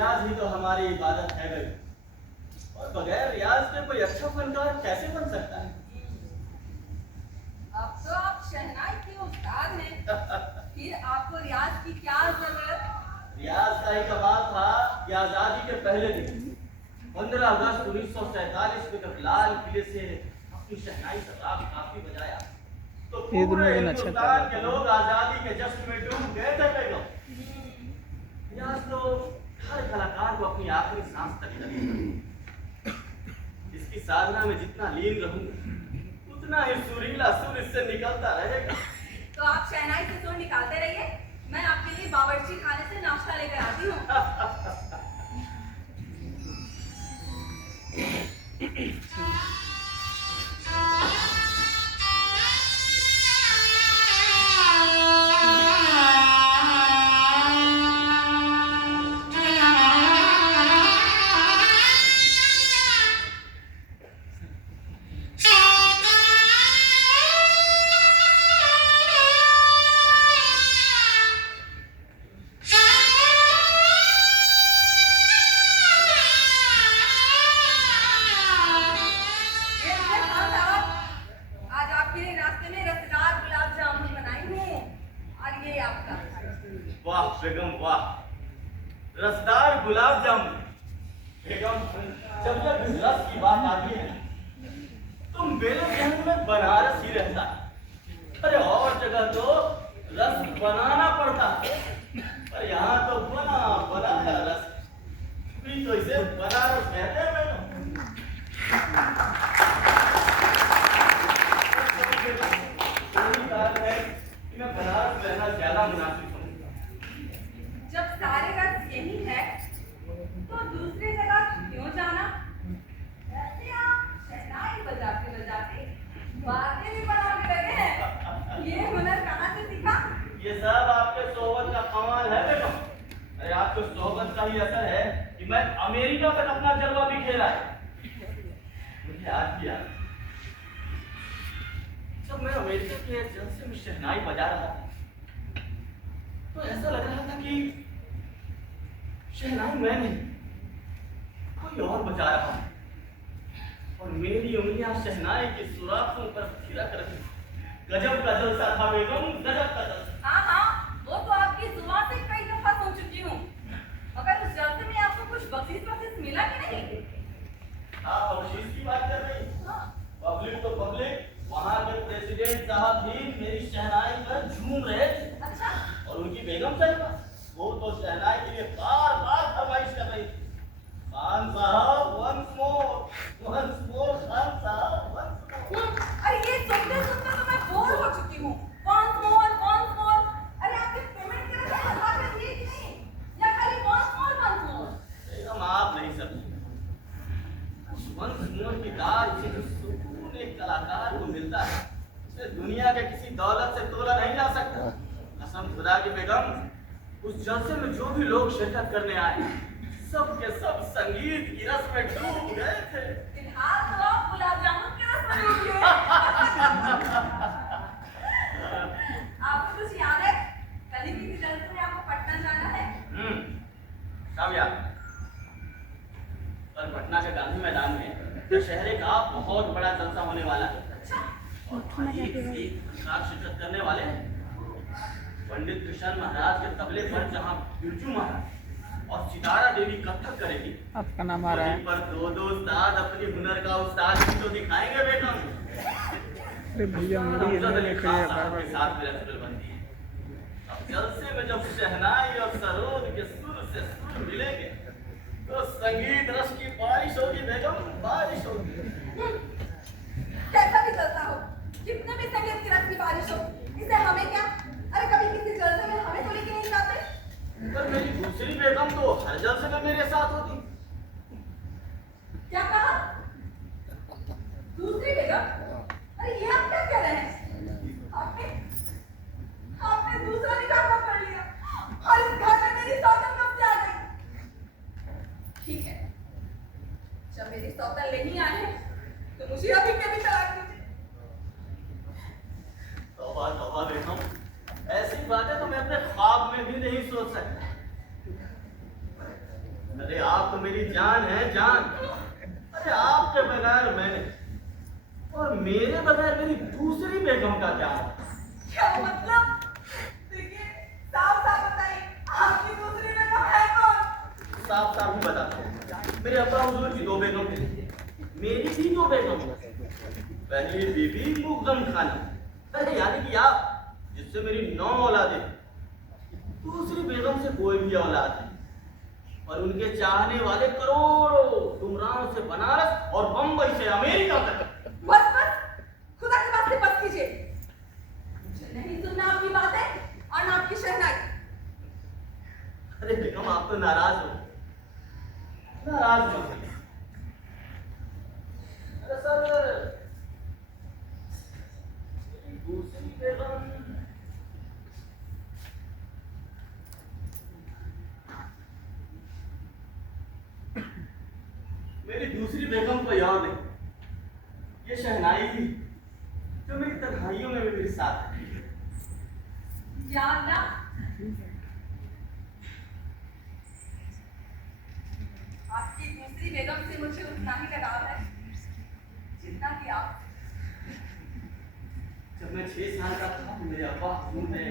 रियाज ही तो हमारी इबादत है भाई, और बगैर रियाज के कोई अच्छा फनकार कैसे बन सकता है? अब तो आप शहनाई के उस्ताद हैं, फिर आपको रियाज की क्या जरूरत? रियाज का ही कमाल था कि आजादी के पहले दिन 15 अगस्त 1947 को जब लाल किले से अपनी शहनाई से राग काफी बजाया तो पूरे हिंदुस्तान के लोग आजादी के जश्न में डूब गए थे बेगम। रियाज तो हर कलाकार को अपनी आखिरी सांस तक लगी। इसकी साधना में जितना लीन रहूंगा उतना ही सुरीला सुर इससे निकलता रहेगा। तो आप शहनाई से सुर निकालते रहिए, मैं आपके लिए बावर्ची खाने से नाश्ता लेकर आती हूँ। वाह बेगम वाह, रसदार गुलाब जामुन। बेगम जब जब इस रस की बात आती है तो मेरे जहन में बनारस ही रहता है। अरे और जगह तो रस बनाना पड़ता है, पर यहाँ तो बना बनाया रस, भी तो इसे बनारस कहते हैं बेगम। मैं बनारस रहना ज्यादा मुनासिब समझता हूँ। जब सारे रस यही है तो दूसरी जगह क्यों जाना? वैसे आप शहनाई बजाते बजाते बातें भी बनाने लगे हैं, ये हुनर कहाँ से सीखा? ये सब आपके सोहबत का कमाल है बेगम। अरे आपके सोहबत का ही असर है कि मैं अमेरिका तक अपना जलवा बिखेरा है। मुझे याद किया जब मैं अमेरिका के जलसे में शहनाई बजा रहा था तो ऐसा लग रहा था कि शहनाई मैं नहीं कोई और बजा रहा है, और मेरी उंगलियां शहनाई की सुराखों पर थिरक रही। गजब का जलसा था बेगम, गजब का जलसा। हाँ हाँ, वो तो आपकी जुबान से कई दफा सुन चुकी हूँ, मगर उस जलसे में आपको कुछ बख्शीश मिला कि नहीं? आप बख्शीश की बात कर रही हैं? हाँ। पब्लिक तो पब्लिक, वहाँ के प्रेसिडेंट साहब भी मेरी शहनाई पर झूम रहे थे। अच्छा। और उनकी बेगम साहिबा वो तो शहनाई के लिए बार बार फरमाइश कर रही थी, खान साहब वंस मोर खान साहब वंस मोर। अरे ये सुनते सुनते तो मैं बोर हो चुकी हूँ। Once more. अरे आपके पेमेंट के लिए बात कर दिए कि नहीं, या खाली वंस मोर? बेगम आप नहीं समझी, वंस मोर की दाद से जो सुकून एक कलाकार को मिलता है उसे दुनिया के किसी दौलत से तोला नहीं जा सकता। कसम खुदा की बेगम, उस जलसे में जो भी लोग शिरकत करने आए सब के सब संगीत की रस में डूब गए थे। फिलहाल तो आप गुलाब जामुन के रस में डूब गए। आपको कुछ याद है? कल ही किसी जलसे में आपको पटना जाना है। सब याद। कल पटना के गांधी मैदान में दशहरे का बहुत बड़ा जलसा होने वाला है। और शिरकत करने वाले पंडित कृष्ण महाराज के तबले पर जहाँ बिरजू महाराज और सितारा देवी कथक करेगी, आपका नाम आ रहा है पर दो उस्ताद अपनी हुनर का उस्ताद भी तो दिखाएंगे बेटा। अरे भैया मेरी के साथ मेरा जुगलबंदी है। अब जलसे में जब शहनाई और सरोद के सुर से सुर मिलेंगे तो संगीत रस की बारिश होगी बेगम, बारिश होगी। कैसा भी जलसा हो, जितने भी संगीत की रस की बारिश हो, इसे हमें क्या? अरे कभी किसी जलसे में हमें तो लेके नहीं जाते। पर मेरी दूसरी बेगम तो हर जलसे में मेरे साथ होती। क्या कहा? दूसरी बेगम? अरे ये आप क्या कह रहे हैं? आपने दूसरा निकाह कर लिया और इस घर में मेरी सौतन कब से आ गई? ठीक है, जब मेरी सौतन नहीं आए तो मुझे अभी के भी तलाक दीजिए। तौबा बेगम, ऐसी बातें तो मैं अपने ख्वाब में भी नहीं सोच सकता। अरे आप तो मेरी जान है, जान। अरे आपके बगैर मैंने और मेरे बगैर मेरी दूसरी बेगम का क्या होता? क्या मतलब? देखिए, साफ साफ बताइए, आपकी दूसरी बेगम है कौन? साफ साफ ही बताते हैं। मेरे अब्बा हुजूर की 2 बेगम थी, मेरी भी 2 बेगम। पहली बीबी मुगम खाना, अरे यानी कि आप, जिससे मेरी 9 औलादें। दूसरी बेगम से कोई भी औलाद नहीं, और उनके चाहने वाले करोड़ों, डुमरांव से बनारस और बंबई से अमेरिका तक। बस बस, खुदा के वास्ते बस कीजिए। मुझे नहीं सुनना आपकी बातें और ना आपकी शहनाई। अरे बेगम, आप तो नाराज हो, नाराज हो। दरअसल मेरी दूसरी बेगम मेरी दूसरी बेगम को याद है, ये शहनाई थी जो मेरी तन्हाइयों में भी मेरे साथ थी। याद ना? आपकी दूसरी बेगम से मुझे उतना ही लगाव है जितना कि आप। जब मैं 6 साल का था तो मेरे अब्बा हुजूर ने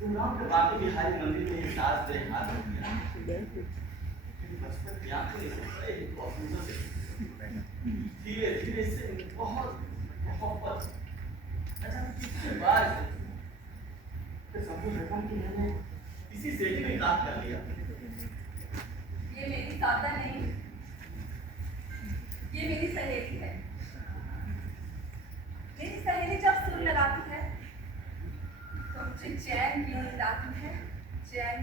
डुमरांव के बाकी बिहारी मंदिर में एक साथ मेरे हाथ रख दिया। बचपन की आंखें से बड़े ही खूबसूरत से धीरे धीरे से बहुत मोहब्बत। अच्छा, किसके बाद से समझो बेगम कि मैंने किसी से ही निकाह कर लिया। ये मेरी सादा नहीं, ये मेरी सहेली है। मेरी सहेली जब सुर लगाती है तो मुझे चैन की नींद आती है, चैन।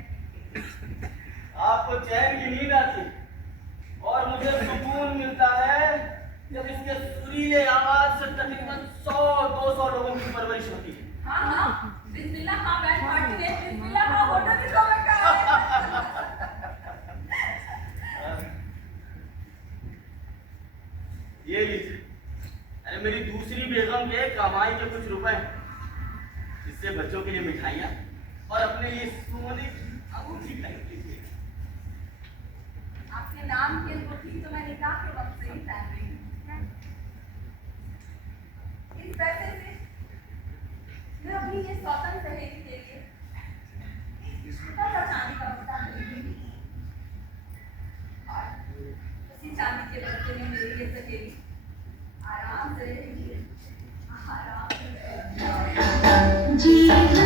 आपको चैन की नींद आती और मुझे सुकून मिलता है जब इसके सुरीले आवाज से तकरीबन 100-200 लोगों की परवरिश होती है। हाँ हाँ, बिस्मिल्लाह हाँ बैंड पार्टी है, बिस्मिल्लाह हाँ होटल की खबर का है। ये लीजिए, अरे मेरी दूसरी बेगम के कमाई के कुछ रुपए, इससे बच्चों के लिए मिठाइयाँ और अपने लिए सोने की अंगूठी खरीद लीजिए। आपके नाम की अंगूठी तो मैं निकाह के वक्त से ही पहन रही हूँ। इस पैसे से मैं अपनी ये सौतन सहेली के लिए एक छोटा सा चांदी का बक्सा खरीदूंगी और उसी चांदी के बक्से में मेरी ये सहेली आराम से रहेगी, आराम से।